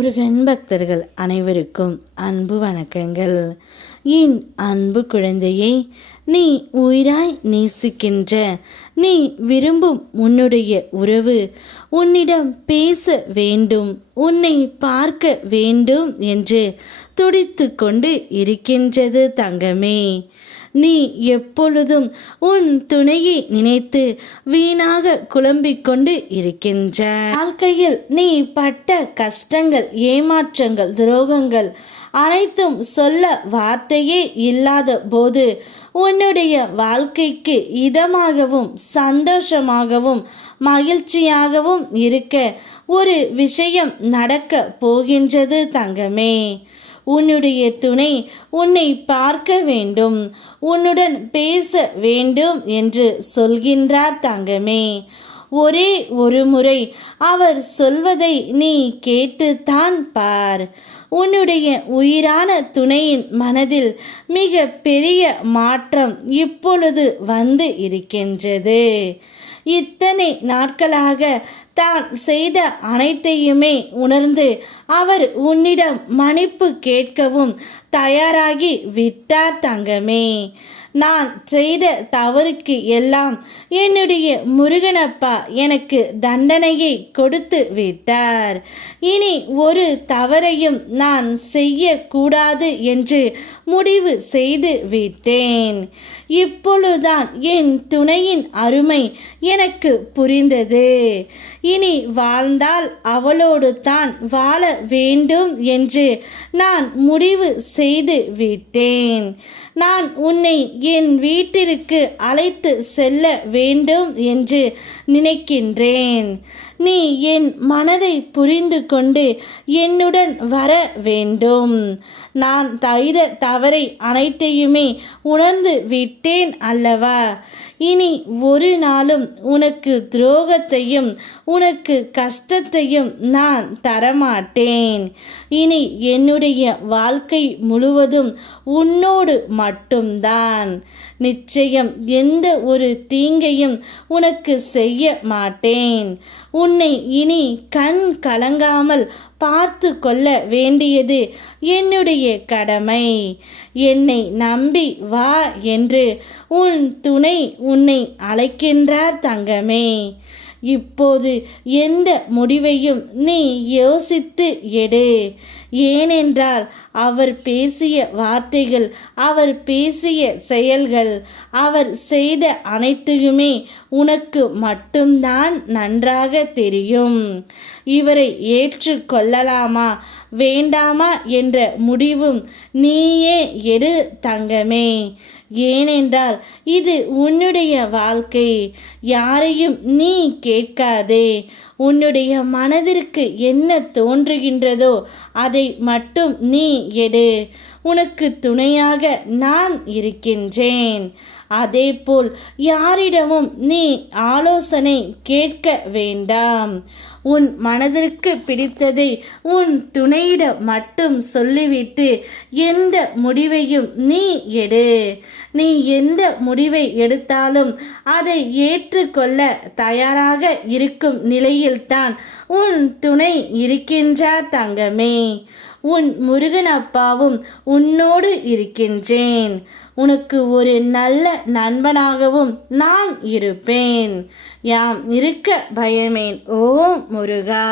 முருகன் பக்தர்கள் அனைவருக்கும் அன்பு வணக்கங்கள். என் அன்பு குழந்தையை, நீ உயிராய் நேசிக்கின்ற, நீ விரும்பும் உன்னுடைய உறவு உன்னிடம் பேச வேண்டும், உன்னை பார்க்க வேண்டும் என்று துடித்து கொண்டு இருக்கின்றது தங்கமே. நீ எப்பொழுதும் உன் துணையை நினைத்து வீணாக குழம்பிக் கொண்டு இருக்கின்ற வாழ்க்கையில் நீ பட்ட கஷ்டங்கள், ஏமாற்றங்கள், துரோகங்கள் அனைத்தும் சொல்ல வார்த்தையே இல்லாத போது உன்னுடைய வாழ்க்கைக்கு இதமாகவும் சந்தோஷமாகவும் மகிழ்ச்சியாகவும் இருக்க ஒரு விஷயம் நடக்க போகின்றது தங்கமே. உன்னுடைய துணை உன்னை பார்க்க வேண்டும், உன்னுடன் பேச வேண்டும் என்று சொல்கின்றார் தங்கமே. ஒரே ஒரு முறை அவர் சொல்வதை நீ கேட்டுத்தான் பார். உன்னுடைய உயிரான துணையின் மனதில் மிக பெரிய மாற்றம் இப்பொழுது வந்து இருக்கின்றது. இத்தனை நாட்களாக தான் செய்த அனைத்தையுமே உணர்ந்து அவர் உன்னிடம் மன்னிப்பு கேட்கவும் தயாராகி விட்டார் தங்கமே. நான் செய்த தவறுக்கு எல்லாம் என்னுடைய முருகனப்பா எனக்கு தண்டனையை கொடுத்து விட்டார். இனி ஒரு தவறையும் நான் செய்யக்கூடாது என்று முடிவு செய்து விட்டேன். இப்பொழுதுதான் என் துணையின் அருமை எனக்கு புரிந்தது. இனி வாழ்ந்தால் அவளோடு தான் வாழ வேண்டும் என்று நான் முடிவு செய்து விட்டேன். நான் உன்னை என் வீட்டிற்கு அழைத்து செல்ல வேண்டும் என்று நினைக்கின்றேன். நீ என் மனதை புரிந்து கொண்டு என்னுடன் வர வேண்டும். நான் செய்த தவறை அனைத்தையுமே உணர்ந்து விட்டேன் அல்லவா? இனி ஒரு நாளும் உனக்கு துரோகத்தையும் உனக்கு கஷ்டத்தையும் நான் தரமாட்டேன். இனி என்னுடைய வாழ்க்கை முழுவதும் உன்னோடு மட்டும்தான். நிச்சயம் எந்த ஒரு தீங்கையும் உனக்கு செய்ய மாட்டேன். உன்னை இனி கண் கலங்காமல் பார்த்து கொள்ள வேண்டியது என்னுடைய கடமை. என்னை நம்பி வா என்று உன் துணை உன்னை அழைக்கின்றார் தங்கமே. இப்போது எந்த முடிவையும் நீ யோசித்து எடு. ஏனென்றால் அவர் பேசிய வார்த்தைகள், அவர் பேசிய செயல்கள், அவர் செய்த அனைத்தையுமே உனக்கு மட்டும்தான் நன்றாக தெரியும். இவரை ஏற்றுக்கொள்ளலாமா வேண்டாமா என்ற முடிவும் நீயே எடு தங்கமே. ஏனென்றால் இது உன்னுடைய வாழ்க்கை. யாரையும் நீ கேட்காதே. உன்னுடைய மனதிற்கு என்ன தோன்றுகின்றதோ அதை மட்டும் நீ எடு. உனக்கு துணையாக நான் இருக்கின்றேன். அதேபோல் யாரிடமும் நீ ஆலோசனை கேட்க வேண்டாம். உன் மனதிற்கு பிடித்ததை உன் துணையிடம் மட்டும் சொல்லிவிட்டு எந்த முடிவையும் நீ எடு. நீ எந்த முடிவை எடுத்தாலும் அதை ஏற்றுக்கொள்ள தயாராக இருக்கும் நிலையில்தான் உன் துணை இருக்கின்றார் தங்கமே. உன் முருகனப்பாவும் உன்னோடு இருக்கின்றேன். உனக்கு ஒரு நல்ல நண்பனாகவும் நான் இருப்பேன். யாம் இருக்க பயமேன். ஓம் முருகா.